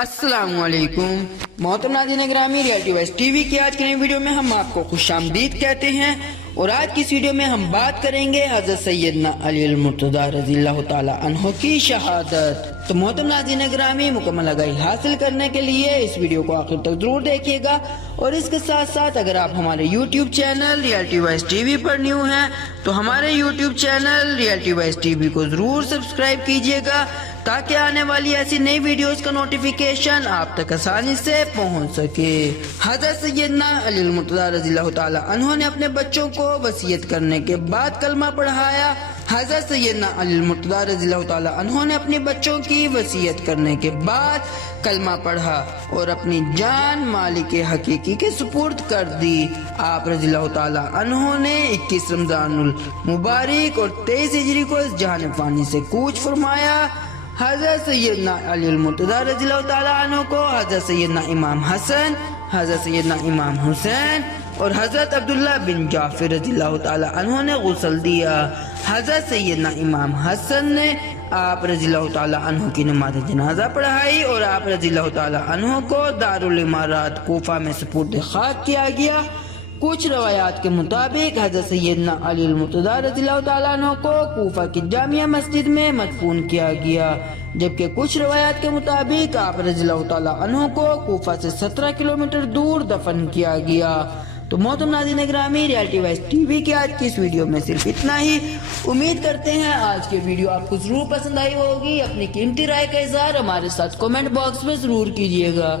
السلام علیکم محترم ناظرین گرامی، ریئلٹی وائس ٹی وی کی آج کی نئی ویڈیو میں ہم آپ کو خوش آمدید کہتے ہیں اور آج کی اس ویڈیو میں ہم بات کریں گے حضرت سیدنا علی المرتضیٰ رضی اللہ تعالی عنہ کی شہادت۔ تو محترم ناظرین گرامی، مکمل آگاہی حاصل کرنے کے لیے اس ویڈیو کو آخر تک ضرور دیکھیے گا، اور اس کے ساتھ ساتھ اگر آپ ہمارے YouTube channel reality voice TV وی پر نیو ہیں تو ہمارے YouTube channel reality voice TV وی کو ضرور سبسکرائب کیجیے گا تاکہ آنے والی ایسی نئی ویڈیوز کا نوٹیفیکیشن آپ تک آسانی سے پہنچ سکے۔ حضرت سیدنا علی المرتضیٰ رضی اللہ تعالی عنہ نے اپنے بچوں کو وصیت کرنے کے بعد کلمہ پڑھایا۔ حضرت سیدنا علی المرتضیٰ رضی اللہ تعالی عنہ نے اپنے بچوں کی وصیت کرنے کے بعد کلمہ پڑھا اور اپنی جان مالک حقیقی کے سپرد کر دی۔ آپ رضی اللہ تعالی عنہ نے 21 رمضان المبارک اور 23 ہجری کو اس جہان فانی سے کوچ فرمایا۔ حضرت سیدنا علی المرتضیٰ رضی اللہ تعالیٰ عنہ کو حضرت سیدنا امام حسن، حضرت سیدنا امام حسین اور حضرت عبداللہ بن جعفر رضی اللہ تعالیٰ عنہ نے غسل دیا۔ حضرت سیدنا امام حسن نے آپ رضی اللہ تعالیٰ عنہ کی نماز جنازہ پڑھائی اور آپ رضی اللہ تعالیٰ عنہ کو دارالامارات کوفہ میں سپرد خاک کیا گیا۔ کچھ روایات کے مطابق حضرت سیدنا علی المرتضیٰ رضی اللہ تعالیٰ عنہ کو کوفہ کی جامعہ مسجد میں مدفون کیا گیا، جبکہ کچھ روایات کے مطابق آپ رضی اللہ تعالیٰ عنہ کو کوفہ سے 17 کلومیٹر دور دفن کیا گیا۔ تو محترم ناظرین گرامی، ریئلٹی وائس ٹی وی کی آج کی اس ویڈیو میں صرف اتنا ہی۔ امید کرتے ہیں آج کی ویڈیو آپ کو ضرور پسند آئی ہوگی۔ اپنی قیمتی رائے کا اظہار ہمارے ساتھ کمنٹ باکس میں ضرور کیجیے گا۔